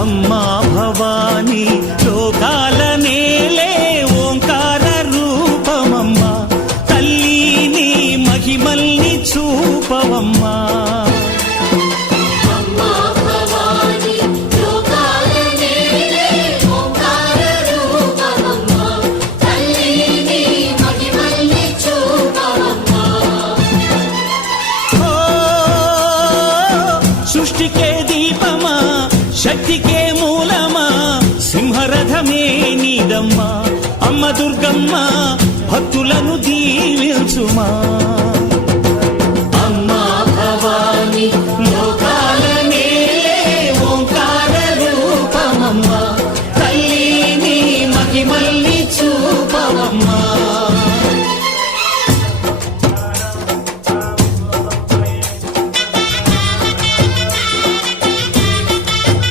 అమ్మా భవానీ లోకాల నేలే ఓంకార రూపమమ్మా తల్లి నీ మహిమల్ని చూపవమ్మా సృష్టికే దీపమా శక్తికే మూలమా సింహరథమే నీదమ్మా అమ్మ దుర్గమ్మ భక్తులను దీవించుమా